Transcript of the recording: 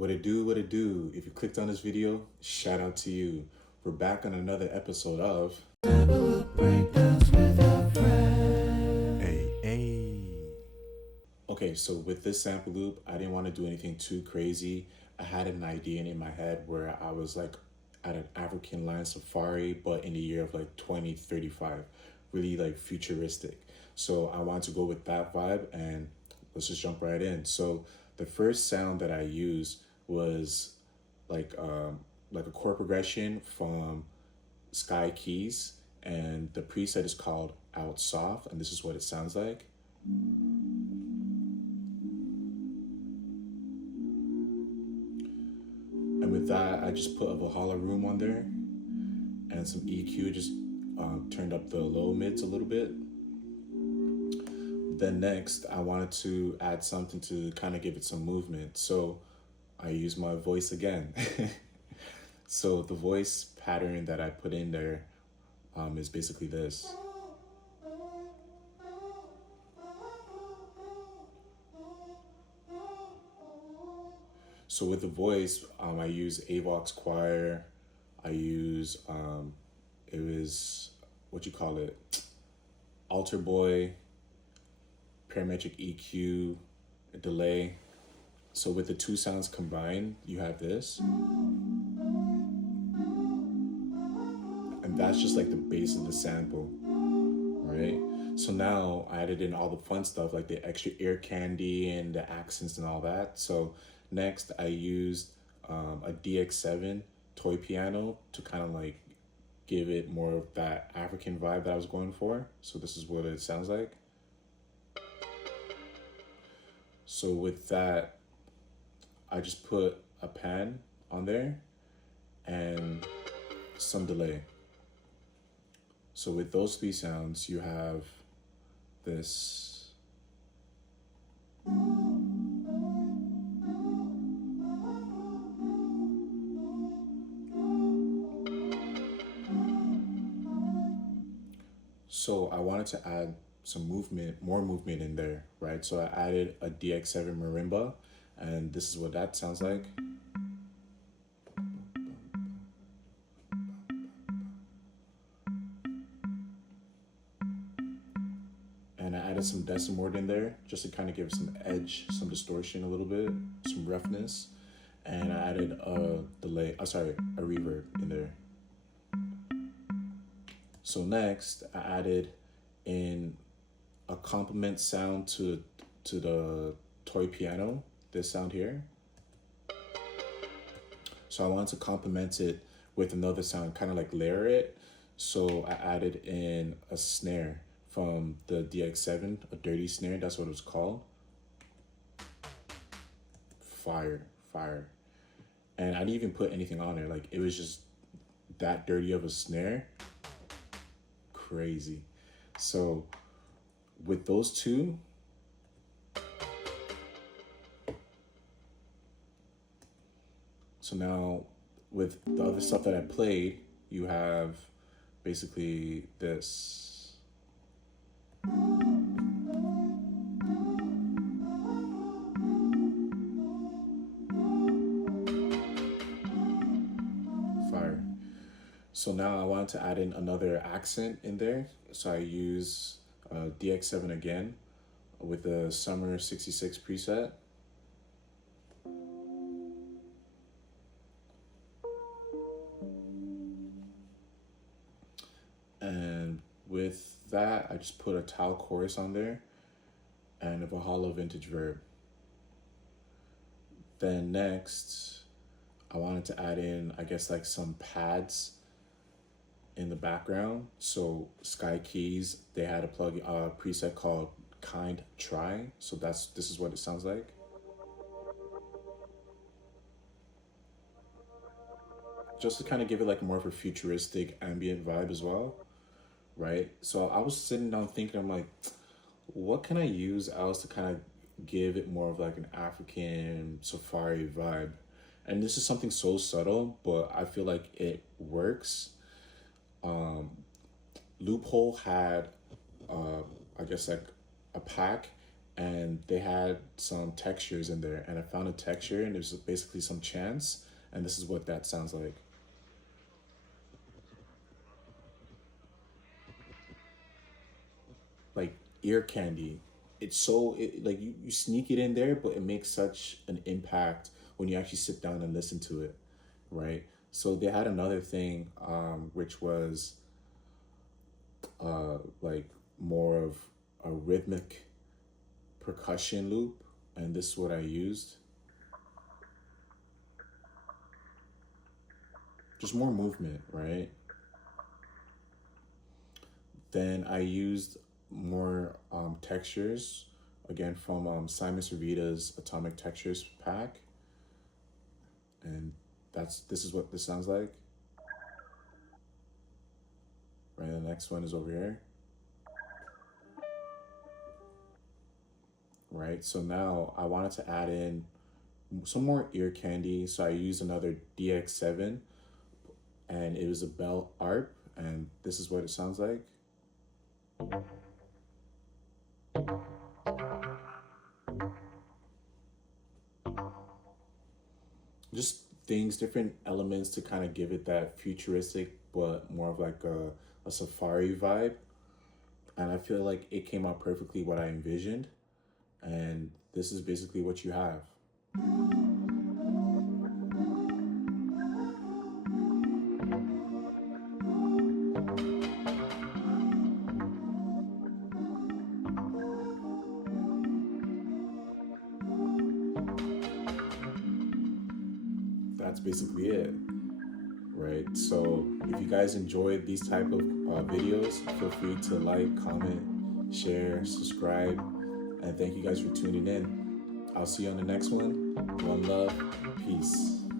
What it do, what it do. If you clicked on this video, shout out to you. We're back on another episode of Breakdowns with your friend. Hey. Okay, so with this sample loop, I didn't want to do anything too crazy. I had an idea in my head where I was like at an African lion safari, but in the year of like 2035, really like futuristic. So I wanted to go with that vibe, and let's just jump right in. So the first sound that I used was like a chord progression from Sky Keys, and the preset is called Out Soft, and this is what it sounds like. And with that, I just put a Valhalla Room on there and some EQ, just turned up the low mids a little bit. Then next, I wanted to add something to kind of give it some movement. So I used my voice again. So the voice pattern that I put in there is basically this. So with the voice, I use Avox Choir. I use, it was, what you call it? Alter Boy, parametric EQ, a delay. So with the two sounds combined, you have this. And that's just like the base of the sample, right? So now I added in all the fun stuff, like the extra ear candy and the accents and all that. So next I used a DX7 toy piano to kind of like give it more of that African vibe that I was going for. So this is what it sounds like. So with that, I just put a pan on there and some delay. So with those three sounds, you have this. So I wanted to add some movement, more movement in there, right? So I added a DX7 marimba, and this is what that sounds like. And I added some decimort in there just to kind of give it some edge, some distortion a little bit, some roughness. And I added a delay, a reverb in there. So next, I added in a complement sound to the toy piano, this sound here. So I wanted to complement it with another sound, kind of like layer it. So I added in a snare from the DX7, a dirty snare, that's what it was called. Fire. And I didn't even put anything on there, like it was just that dirty of a snare. Crazy. So with those two, so now with the other stuff that I played, you have basically this. Fire. So now I wanted to add in another accent in there. So I use DX7 again with the Summer 66 preset. And with that, I just put a tile chorus on there and a Valhalla vintage verb. Then next, I wanted to add in, I guess, like some pads in the background. So Sky Keys, they had a preset called Kind Try. So this is what it sounds like. Just to kind of give it like more of a futuristic ambient vibe as well, right? So I was sitting down thinking, I'm like, what can I use else to kind of give it more of like an African safari vibe? And this is something so subtle, but I feel like it works. Loophole had, I guess like a pack, and they had some textures in there, and I found a texture and there's basically some chants, and this is what that sounds like ear candy. It's so like you sneak it in there, but it makes such an impact when you actually sit down and listen to it, right? So they had another thing, which was like more of a rhythmic percussion loop, and this is what I used. Just more movement, right? Then I used more textures, again from Simon Savita's Atomic Textures pack, and this is what this sounds like. Right, the next one is over here. Right, so now I wanted to add in some more ear candy, so I used another DX7, and it was a bell arp, and this is what it sounds like. Just things, different elements to kind of give it that futuristic, but more of like a safari vibe. And I feel like it came out perfectly what I envisioned. And this is basically what you have. That's basically it, right? So if you guys enjoyed these type of videos, feel free to like, comment, share, subscribe, and thank you guys for tuning in. I'll see you on the next one. One love, peace.